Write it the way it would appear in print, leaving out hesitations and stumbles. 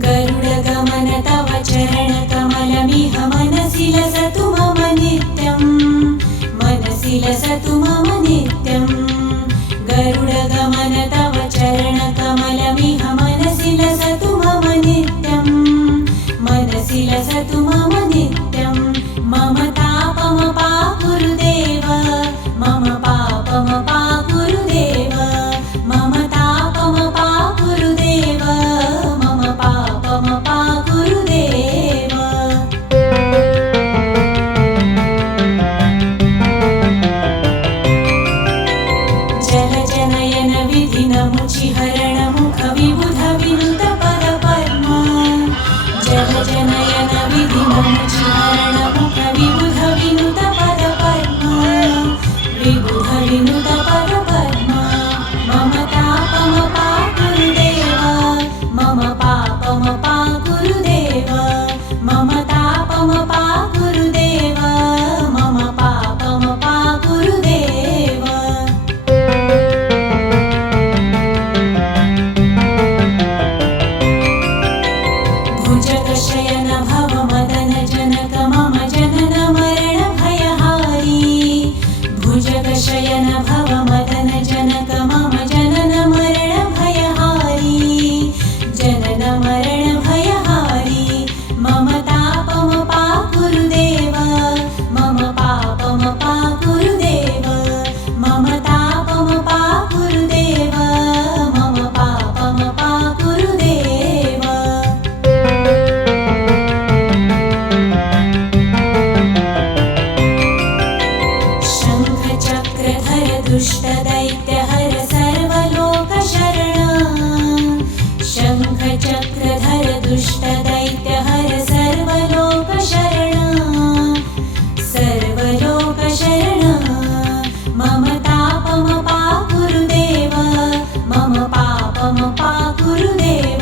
गरुडगमन तव चरणकमलमिह मनसि लसतु मम नित्यं मनसि लसतु मम नित्यं गरुडगमन तव चरणकमलमिह मनसि लसतु मम नित्यं मनसि लसतु मम नित्यं मम तापमपाकुरुदेव मम पापमपाकुरुदेव मम तापमपाकुरुदेव मम पापमपाकुरुदेव जलजनयन विधिनमुचिहरण मुखविबुध विनुत पदपद्मा जलजनयन विधिनमुचिहरण मुखविबुध विनुत पदपद्मा विबुध विनुत पदपद्मा मम तापमपाकुरुदेव मम पापमपाकुरुदेव मम तापमपाकुरुदेव मम पापमपाकुरुदेव भुजगशयन भवमदनजनक मम जनन मरण भयहारी भुजगशयन भवमदनजनक मम जनन मरण भयहारी जनन मरण भयहारी मम तापमपाकुरुदेव मम पापमपाकुरुदेव मम तापमपाकुरुदेव मम पापमपाकुरुदेव शङ्खचक्रधर दुष्टदैत्यहर सर्वलोकशरण शङ्खचक्रधर दुष्टदैत्यहर सर्वलोकशरण सर्वलोकशरण मम तापमपाकुरुदेव मम पापमपाकुरुदेव